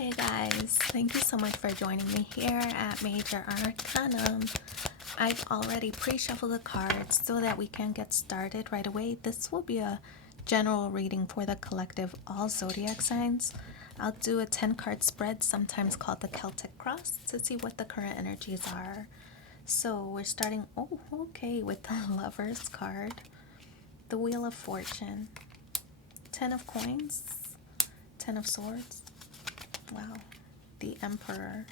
Hey guys, thank you so much for joining me here at Major Arcanum. I've already pre-shuffled the cards so that we can get started right away. This will be a general reading for the collective all zodiac signs. I'll do a 10 card spread, sometimes called the Celtic Cross, to see what the current energies are. So we're starting, with the Lover's card, the Wheel of Fortune, 10 of Coins, 10 of Swords. Wow. The Emperor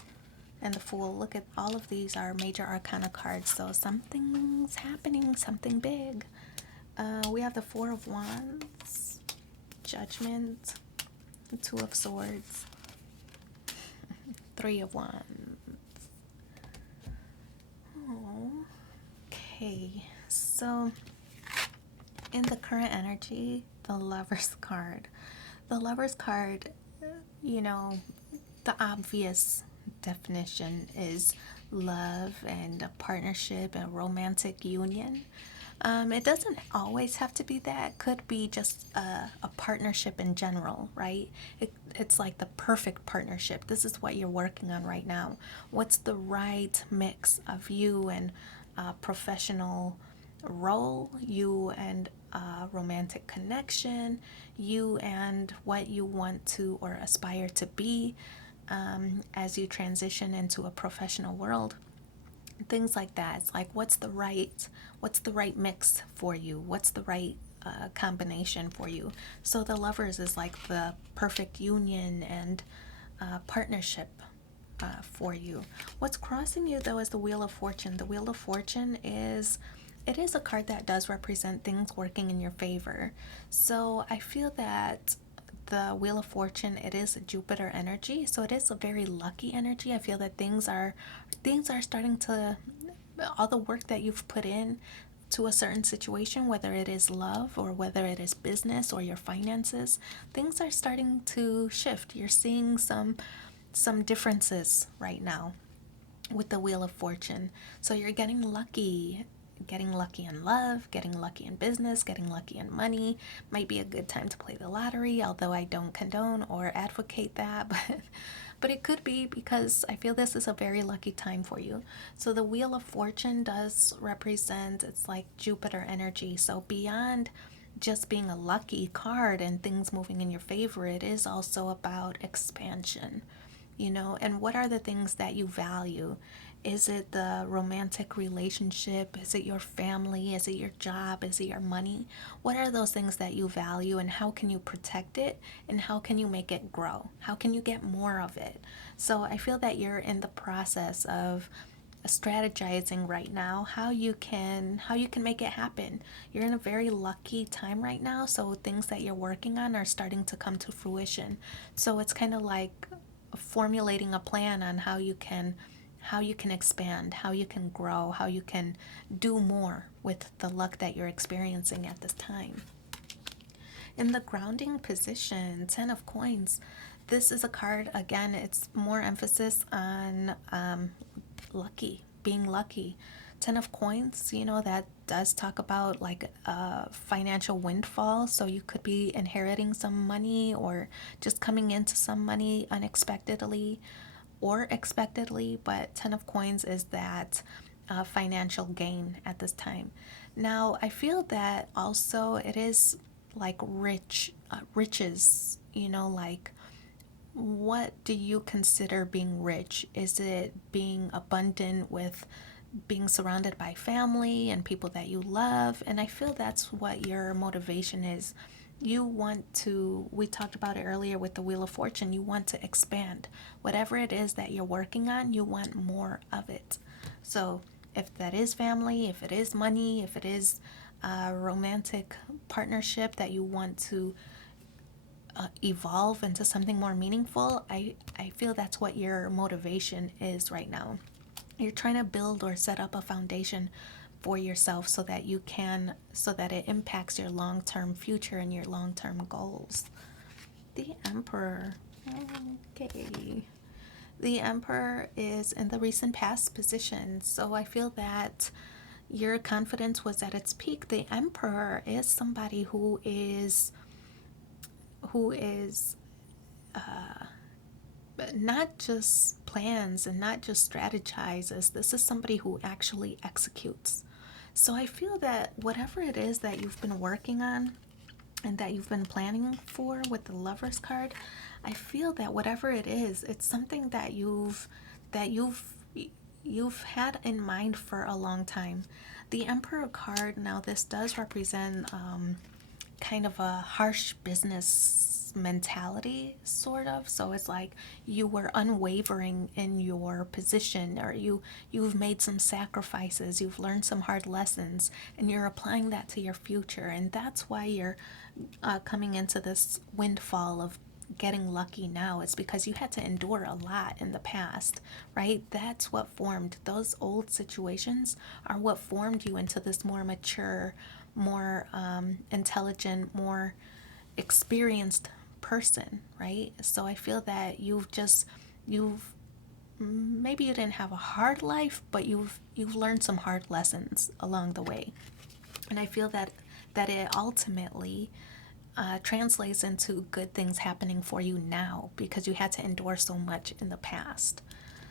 and the Fool. Look at all of these are major arcana cards, so something's happening, something big. We have the Four of Wands, Judgment, the Two of Swords, Three of Wands. Oh, okay, so in the current energy, the Lover's card. The Lover's card, you know, the obvious definition is love and a partnership and a romantic union. It doesn't always have to be that. It could be just a partnership in general, right? It's like the perfect partnership. This is what you're working on right now. What's the right mix of you and professional role, you and romantic connection, you and what you want to or aspire to be as you transition into a professional world, things like that. It's like what's the right mix for you, what's the right combination for you. So the Lovers is like the perfect union and partnership for you. What's crossing you though is the Wheel of Fortune. The Wheel of Fortune is a card that does represent things working in your favor. So I feel that the Wheel of Fortune, it is a Jupiter energy, so it is a very lucky energy. I feel that things are starting to, all the work that you've put in to a certain situation, whether it is love or whether it is business or your finances, things are starting to shift. You're seeing some differences right now with the Wheel of Fortune. So you're getting lucky in love, getting lucky in business, getting lucky in money. Might be a good time to play the lottery, although I don't condone or advocate that, but it could be because I feel this is a very lucky time for you. So the Wheel of Fortune does represent, it's like Jupiter energy. So beyond just being a lucky card and things moving in your favor, it is also about expansion, and what are the things that you value? Is it the romantic relationship? Is it your family? Is it your job? Is it your money? What are those things that you value, and how can you protect it, and how can you make it grow? How can you get more of it? So I feel that you're in the process of strategizing right now how you can make it happen. You're in a very lucky time right now, so things that you're working on are starting to come to fruition. So it's kind of like formulating a plan on how you can expand, how you can grow, how you can do more with the luck that you're experiencing at this time. In the grounding position, 10 of Coins, this is a card, again, it's more emphasis on lucky, being lucky. 10 of Coins, that does talk about like a financial windfall. So you could be inheriting some money or just coming into some money unexpectedly or expectedly. But 10 of Coins is that financial gain at this time. Now, I feel that also it is like riches, like what do you consider being rich? Is it being abundant with being surrounded by family and people that you love? And I feel that's what your motivation is. You want to, we talked about it earlier with the Wheel of Fortune, you want to expand. Whatever it is that you're working on, you want more of it. So if that is family, if it is money, if it is a romantic partnership that you want to evolve into something more meaningful, I feel that's what your motivation is right now. You're trying to build or set up a foundation for yourself so that it impacts your long-term future and your long-term goals. The Emperor. Okay. The Emperor is in the recent past position, so I feel that your confidence was at its peak. The Emperor is somebody who is not just plans and not just strategizes. This is somebody who actually executes. So I feel that whatever it is that you've been working on and that you've been planning for with the Lovers card, I feel that whatever it is, it's something that you've had in mind for a long time. The Emperor card, now this does represent kind of a harsh business mentality, sort of. So it's like you were unwavering in your position, or you've made some sacrifices, you've learned some hard lessons, and you're applying that to your future. And that's why you're coming into this windfall of getting lucky now. It's because you had to endure a lot in the past, right? That's what formed those old situations, are what formed you into this more mature, more intelligent, more experienced person, right? So I feel that you've maybe you didn't have a hard life, but you've learned some hard lessons along the way. And I feel that it ultimately translates into good things happening for you now, because you had to endure so much in the past.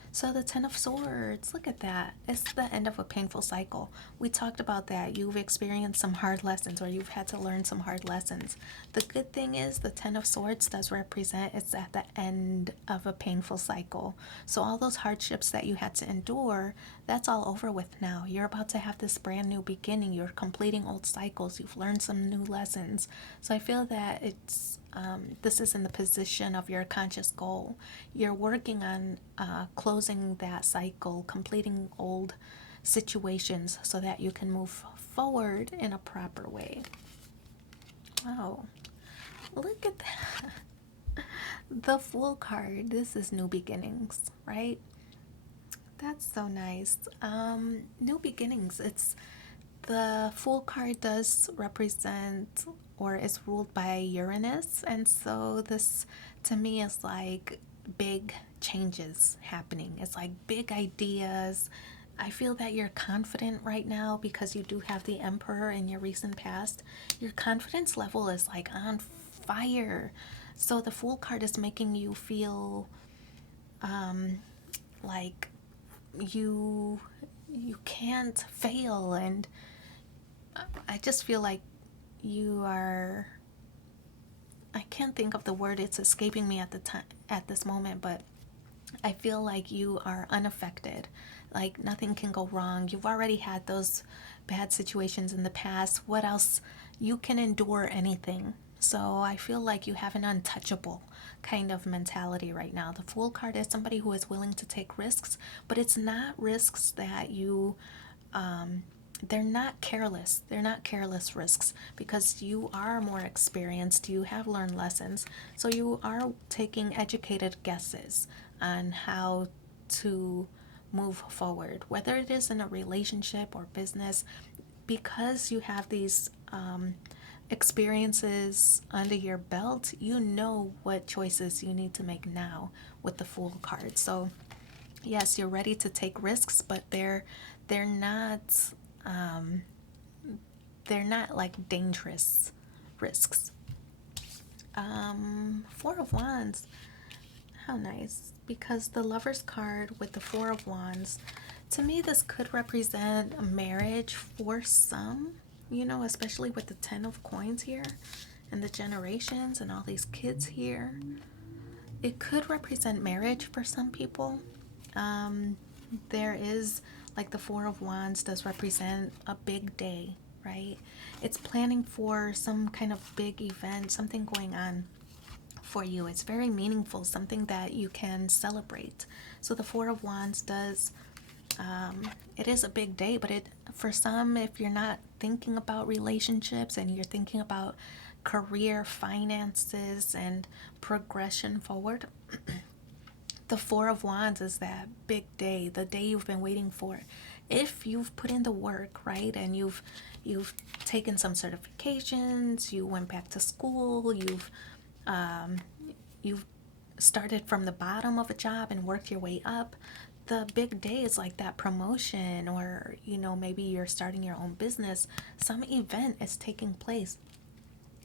So the Ten of Swords, look at that. It's the end of a painful cycle. We talked about that. You've experienced some hard lessons, or you've had to learn some hard lessons. The good thing is the Ten of Swords does represent it's at the end of a painful cycle. So all those hardships that you had to endure, that's all over with now. You're about to have this brand new beginning. You're completing old cycles. You've learned some new lessons. So I feel that this is in the position of your conscious goal. You're working on closing that cycle, completing old situations so that you can move forward in a proper way. Oh, look at that. The Fool card. This is new beginnings, right? That's so nice. New beginnings. It's the Fool card does represent, or is ruled by Uranus, and so this to me is like big changes happening. It's like big ideas. I feel that you're confident right now because you do have the Emperor in your recent past. Your confidence level is like on fire. So the Fool card is making you feel like you you can't fail, and I just feel like you are, I can't think of the word, it's escaping me at the time at this moment, but I feel like you are unaffected. Like nothing can go wrong. You've already had those bad situations in the past. What else? You can endure anything. So I feel like you have an untouchable kind of mentality right now. The Fool card is somebody who is willing to take risks, but it's not risks that they're not careless. They're not careless risks, because you are more experienced. You have learned lessons. So you are taking educated guesses on how to move forward, whether it is in a relationship or business, because you have these experiences under your belt. You know what choices you need to make now with the Fool card. So yes, you're ready to take risks, but they're not um, they're not like dangerous risks. Four of Wands. How nice. Because the Lover's card with the Four of Wands, to me, this could represent a marriage for some, especially with the Ten of Coins here and the generations and all these kids here. It could represent marriage for some people. There is, like, the Four of Wands does represent a big day, right? It's planning for some kind of big event, something going on for you. It's very meaningful, something that you can celebrate. So the Four of Wands does, it is a big day, but for some, if you're not thinking about relationships and you're thinking about career, finances, and progression forward, the Four of Wands is that big day, the day you've been waiting for. If you've put in the work, right, and you've taken some certifications, you went back to school, you've started from the bottom of a job and worked your way up. The big day is like that promotion, or maybe you're starting your own business. Some event is taking place,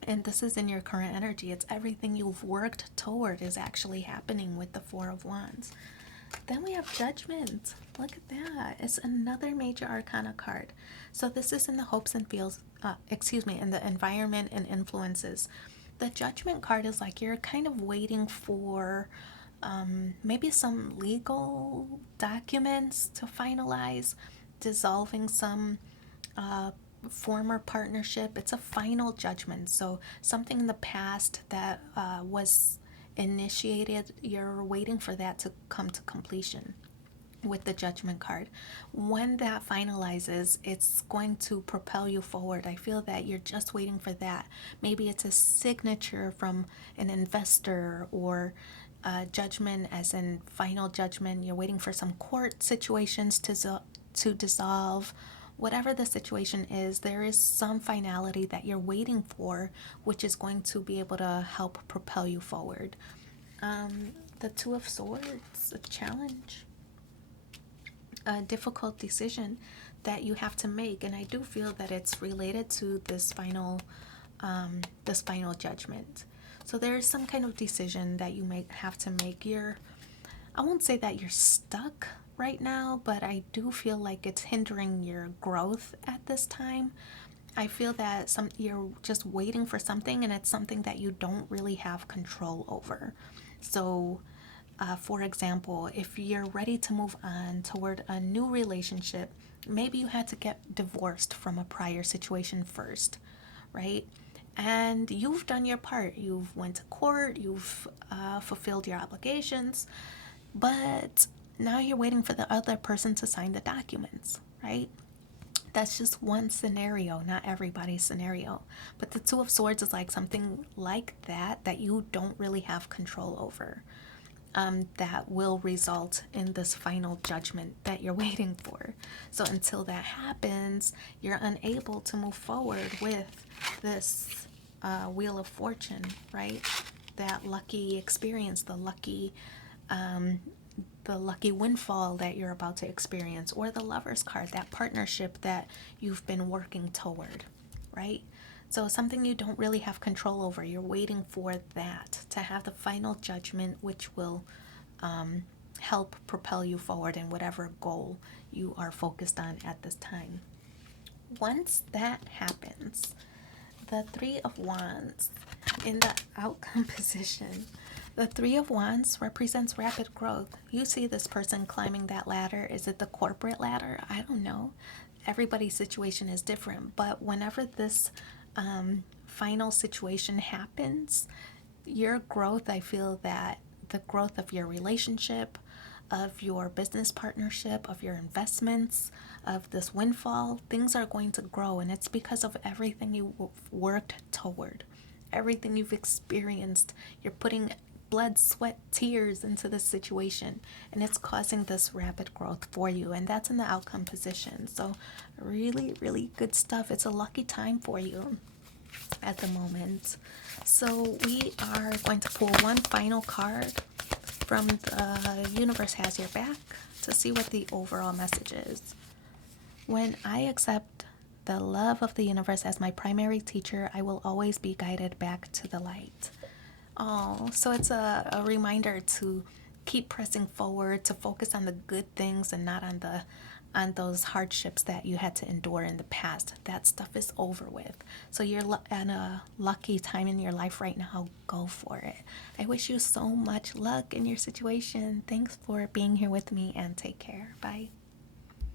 And this is in your current energy. It's everything you've worked toward is actually happening with the Four of Wands. Then we have Judgment. Look at that. It's another major arcana card. So this is in the hopes and feels, in the environment and influences. The Judgment card is like you're kind of waiting for maybe some legal documents to finalize, dissolving some former partnership. It's a final judgment. So something in the past that was initiated, you're waiting for that to come to completion with the Judgment card. When that finalizes, it's going to propel you forward. I feel that you're just waiting for that. Maybe it's a signature from an investor, or judgment as in final judgment. You're waiting for some court situations to dissolve. Whatever the situation is, there is some finality that you're waiting for, which is going to be able to help propel you forward. The Two of Swords, a challenge, a difficult decision that you have to make, and I do feel that it's related to this final judgment. So there is some kind of decision that you may have to make. I won't say that you're stuck right now, but I do feel like it's hindering your growth at this time. I feel that you're just waiting for something, and it's something that you don't really have control over. So, for example, if you're ready to move on toward a new relationship, maybe you had to get divorced from a prior situation first, right? And you've done your part. You've went to court. You've fulfilled your obligations, but now you're waiting for the other person to sign the documents, right? That's just one scenario, not everybody's scenario. But the Two of Swords is like something like that you don't really have control over. That will result in this final judgment that you're waiting for. So until that happens, you're unable to move forward with this Wheel of Fortune, right? That lucky experience, the lucky windfall that you're about to experience, or the Lover's card, that partnership that you've been working toward, right? So something you don't really have control over. You're waiting for that to have the final judgment, which will help propel you forward in whatever goal you are focused on at this time. Once that happens, the Three of Wands in the outcome position. The Three of Wands represents rapid growth. You see this person climbing that ladder. Is it the corporate ladder? I don't know. Everybody's situation is different. But whenever this final situation happens, your growth, I feel that the growth of your relationship, of your business partnership, of your investments, of this windfall, things are going to grow. And it's because of everything you've worked toward, everything you've experienced. You're putting blood, sweat, tears into this situation, and it's causing this rapid growth for you, and that's in the outcome position. So really, really good stuff. It's a lucky time for you at the moment. So we are going to pull one final card from the Universe Has Your Back to see what the overall message is. When I accept the love of the universe as my primary teacher, I will always be guided back to the light. Oh, so it's a reminder to keep pressing forward, to focus on the good things and not on those hardships that you had to endure in the past. That stuff is over with. So you're at a lucky time in your life right now. Go for it. I wish you so much luck in your situation. Thanks for being here with me, and take care. Bye.